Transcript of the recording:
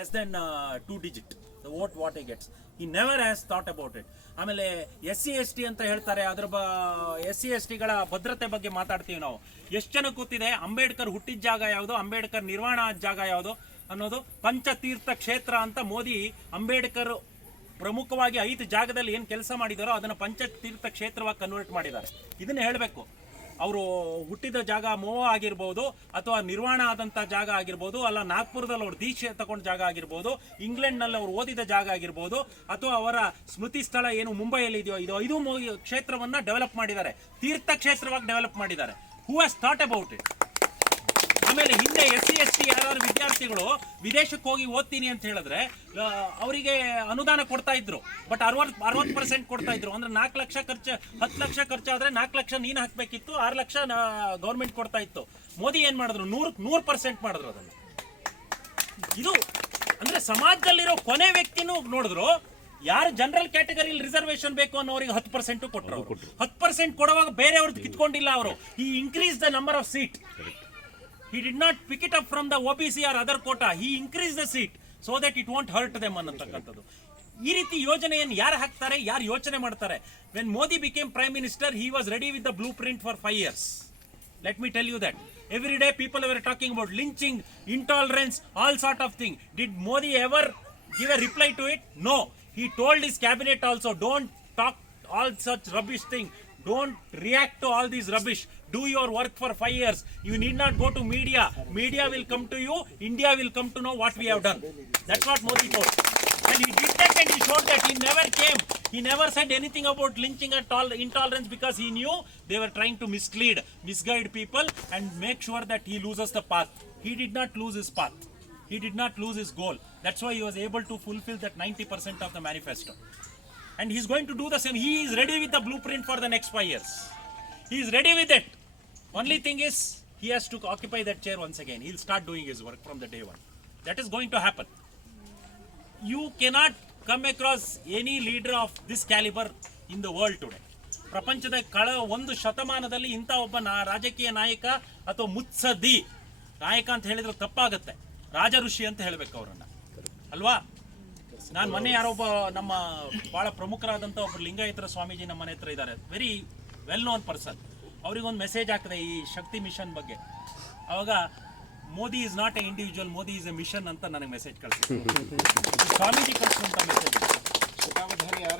less than 2 digit the vote what he gets. He never has thought about it. ಆಮೇಲೆ SC/ST ಅಂತ ಹೇಳ್ತಾರೆ, ಅದ್ರ SC/STಗಳ ಭದ್ರತೆ ಬಗ್ಗೆ ಮಾತಾಡ್ತೀವಿ ನಾವು. ಎಷ್ಟು ಜನ ಗೊತ್ತಿದೆ ಅಂಬೇಡ್ಕರ್ ಹುಟ್ಟಿದ ಜಾಗ ಯಾವುದು, ಅಂಬೇಡ್ಕರ್ ನಿರ್ವಾಣ ಆದ ಜಾಗ ಯಾವುದು ಅನ್ನೋದು? ಪಂಚತೀರ್ಥ ಕ್ಷೇತ್ರ ಅಂತ ಮೋದಿ ಅಂಬೇಡ್ಕರ್ ಪ್ರಮುಖವಾಗಿ 5 ಜಾಗದಲ್ಲಿ ಏನು ಕೆಲಸ ಮಾಡಿದಾರೋ ಅದನ್ನು ಪಂಚತೀರ್ಥ ಕ್ಷೇತ್ರವಾಗಿ ಕನ್ವರ್ಟ್ ಮಾಡಿದ್ದಾರೆ. ಇದನ್ನ ಹೇಳಬೇಕು. ಅವರು ಹುಟ್ಟಿದ ಜಾಗ ಮೋವಾ ಆಗಿರ್ಬೋದು, ಅಥವಾ ನಿರ್ವಾಣ ಆದಂಥ ಜಾಗ ಆಗಿರ್ಬೋದು, ಅಲ್ಲ ನಾಗ್ಪುರದಲ್ಲಿ ಅವ್ರು ದೀಕ್ಷೆ ತಗೊಂಡ ಜಾಗ ಆಗಿರ್ಬೋದು, ಇಂಗ್ಲೆಂಡ್ನಲ್ಲಿ ಅವ್ರು ಓದಿದ ಜಾಗ ಆಗಿರ್ಬೋದು, ಅಥವಾ ಅವರ ಸ್ಮೃತಿ ಸ್ಥಳ ಏನು ಮುಂಬೈಯಲ್ಲಿ ಇದೆಯೋ, ಇದು 5 ಕ್ಷೇತ್ರವನ್ನ ಡೆವಲಪ್ ಮಾಡಿದ್ದಾರೆ, ತೀರ್ಥ ಕ್ಷೇತ್ರವಾಗಿ ಡೆವಲಪ್ ಮಾಡಿದ್ದಾರೆ. Who has thought about it? ಆಮೇಲೆ ಹಿಂದೆ SC/ST ಯಾರು ವಿದ್ಯಾರ್ಥಿಗಳು ವಿದೇಶಕ್ಕೆ ಹೋಗಿ ಓದ್ತೀನಿ ಅಂತ ಹೇಳಿದ್ರೆ ಅವರಿಗೆ ಅನುದಾನ ಕೊಡ್ತಾ ಇದ್ರು. ಬಟ್ 60% ಕೊಡ್ತಾ ಇದ್ರು. ಅಂದ್ರೆ 4 ಲಕ್ಷ ಖರ್ಚು, 10 ಲಕ್ಷ ಖರ್ಚಾದ್ರೆ 4 ಲಕ್ಷ ನೀನು ಹಾಕ್ಬೇಕಿತ್ತು, 6 ಲಕ್ಷ ಗೌರ್ಮೆಂಟ್ ಕೊಡ್ತಾ ಇತ್ತು. ಮೋದಿ ಏನ್ ಮಾಡಿದ್ರು? 100% ಮಾಡಿದ್ರು ಅದನ್ನು. ಇದು ಅಂದ್ರೆ ಸಮಾಜದಲ್ಲಿರೋ ಕೊನೆ ವ್ಯಕ್ತಿನೂ ನೋಡಿದ್ರು. ಯಾರು ಜನರಲ್ ಕ್ಯಾಟಗರಿಯಲ್ಲಿ ರಿಸರ್ವೇಶನ್ ಬೇಕು ಅನ್ನೋರಿಗೆ 10% ಕೊಟ್ಟರು. 10% ಕೊಡುವಾಗ ಬೇರೆಯವ್ರದ್ದು ಕಿತ್ಕೊಂಡಿಲ್ಲ ಅವರು. ಈ increase the number of seat. He did not pick it up from the OBC or other quota. He increased the seat so that it won't hurt them ಅನ್ನತಕ್ಕಂಥದ್ದು. ಈ ರೀತಿ ಯೋಜನೆಯನ್ನು ಯಾರು ಹಾಕ್ತಾರೆ, ಯಾರು ಯೋಚನೆ ಮಾಡ್ತಾರೆ? When Modi became Prime Minister, he was ready with the blueprint for 5 years. Let me tell you that. Every day people were talking about lynching, intolerance, all sort of thing. Did Modi ever give a reply to it? No. He told his cabinet also, don't talk all such rubbish thing. Don't react to all this rubbish. Do your work for 5 years. You need not go to media. Media will come to you. India will come to know what we have done. That's what Modi told. And he did that, and he showed that. He never came. He never said anything about lynching and intolerance, because he knew they were trying to misguide people and make sure that he loses the path. He did not lose his path. He did not lose his goal. That's why he was able to fulfill that 90% of the manifesto. And he's going to do the same. He is ready with the blueprint for the next 5 years. He is ready with it. Only thing is, he has to occupy that chair once again. He'll start doing his work from the day one. That is going to happen. You cannot come across any leader of this caliber in the world today. ಪ್ರಪಂಚದ ಒಂದು ಶತಮಾನದಲ್ಲಿ ಇಂಥ ಒಬ್ಬ ರಾಜಕೀಯ ನಾಯಕ ಅಥವಾ ಮುತ್ಸದ್ದಿ ನಾಯಕ ಅಂತ ಹೇಳಿದ್ರೆ ತಪ್ಪಾಗುತ್ತೆ. ರಾಜ ಋಷಿ ಅಂತ ಹೇಳಬೇಕು ಅವರನ್ನ, ಅಲ್ವಾ? ನಾನು ಮೊನ್ನೆ ಯಾರೊಬ್ಬ ನಮ್ಮ ಬಹಳ ಪ್ರಮುಖರಾದಂಥ ಒಬ್ಬರು ಲಿಂಗಾಯತರ ಸ್ವಾಮೀಜಿ ನಮ್ಮ ಮನೆ ಹತ್ರ ಇದ್ದಾರೆ, ವೆರಿ ವೆಲ್ ನೋನ್ ಪರ್ಸನ್. ಅವ್ರಿಗೊಂದು ಮೆಸೇಜ್ ಹಾಕಿದೆ ಈ ಶಕ್ತಿ ಮಿಷನ್ ಬಗ್ಗೆ. ಅವಾಗ Modi is not a individual, Modi is a mission ಅಂತ ನನಗೆ ಮೆಸೇಜ್ ಕಳಿಸಿದ್ರು. ಸ್ವಾಮೀಜಿ ಕಳಿಸುವಂಥ ಮೆಸೇಜ್. ಯಾರು